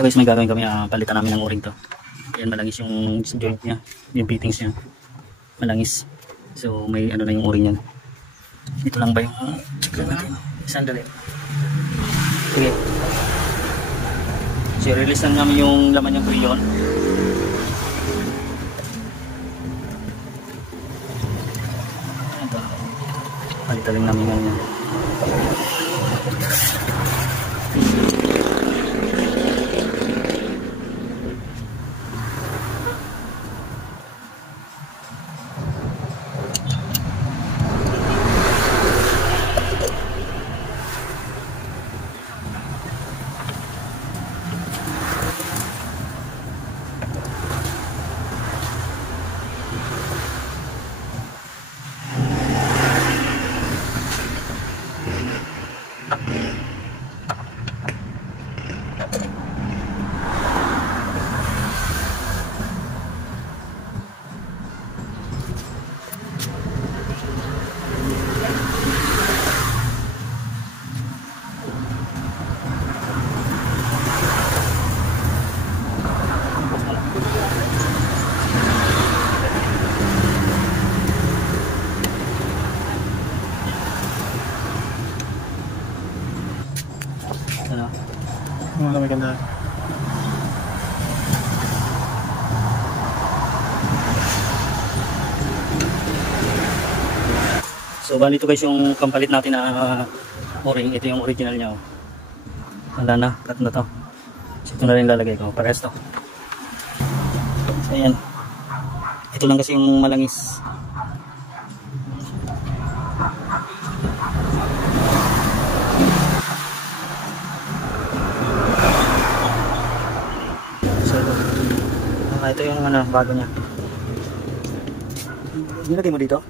Ito guys, may gagawin kami, palitan namin ng o-ring to. Yan, malangis yung joint nya, yung fittings nya, malangis. So may ano na yung o-ring yan. Ito lang ba yung check lang natin, sandali. Okay, so release lang namin yung laman yung crayon. Ito, palitan lang namin yan. Ano? Mga may ganda. So bali ito guys yung kampalit natin na o-ring. Ito yung original nya. Wala na, cut na to. So ito na rin lalagay ko, parehas to. So ayan, ito lang kasi yung malangis. Ito yung ano, bago niya. Nilagay mo dito?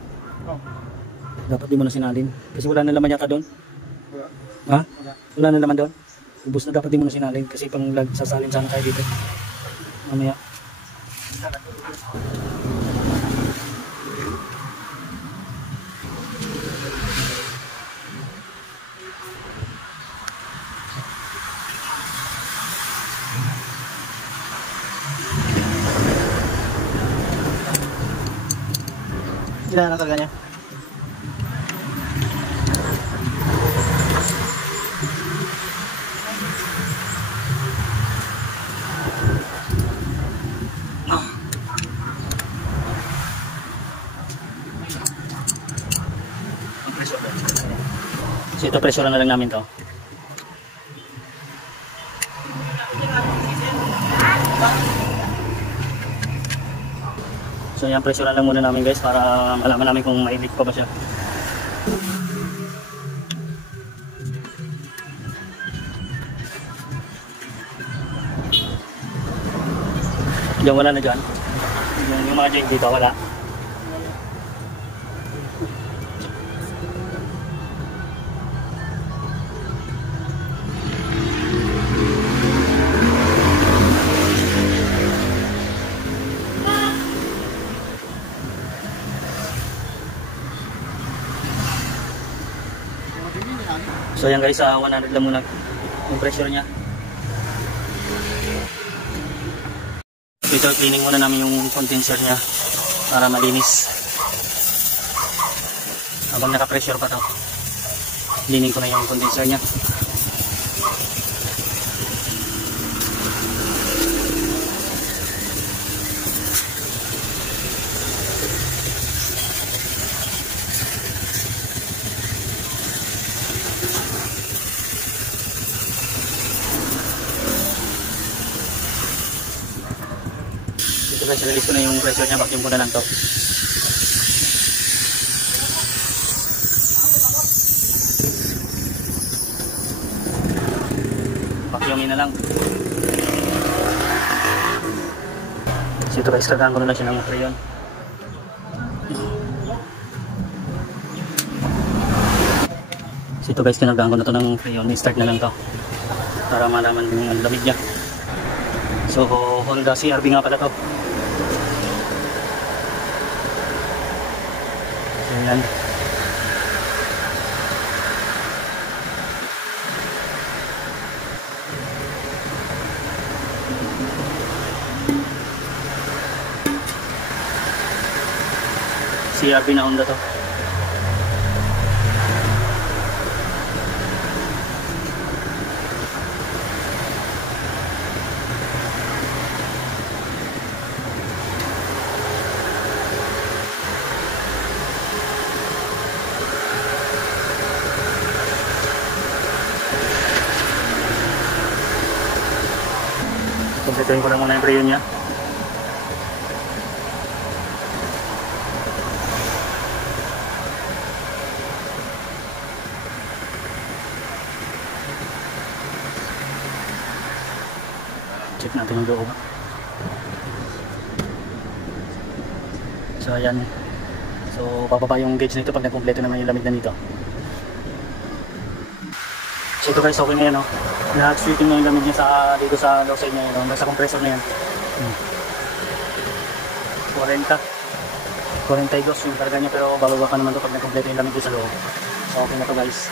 Oh. Dapat di mo na sinalin. Kasi wala na laman yata doon. Ha? Wala na laman doon? Ubus na, dapat di mo na sinalin. Kasi pang sasalin sana tayo dito. Mamaya. Ilan na talaga niya? So ito, pressure na lang namin to. So yan, pressure lang muna namin guys para malaman namin kung mailik pa ba siya. Diyan wala na dyan. Yung mga joint dito wala. So yan guys, 100 lang muna yung pressure niya. Ito, cleaning muna namin yung condenser niya para malinis. Habang naka-pressure pa to, cleaning ko na yung condenser niya. Guys, release ko na yung pressure niya, vacuum ko na lang to. Vacuumin na lang. So ito guys, kargaan ko na lang siya ng crayon. So ito guys, kinargaan ko na to ng crayon. I-start na lang to para malaman yung lamig niya. So Honda CRV nga pala to. Ayan. CRV na Honda to. Kumpletuhin ko lang muna yung preno niya. Check natin yung loob. So ayan. So bababa yung gauge nito pag nakumpleto naman yung lamig na dito. So ito guys, okay na yan, no? Nag-sweeting na yung lamig niya dito sa low side niya, no? Nasa compressor na yan. 40 42 yung karga niya, pero bababa ka naman to pag nakumpleto yung lamig dito sa loob. So okay na to guys.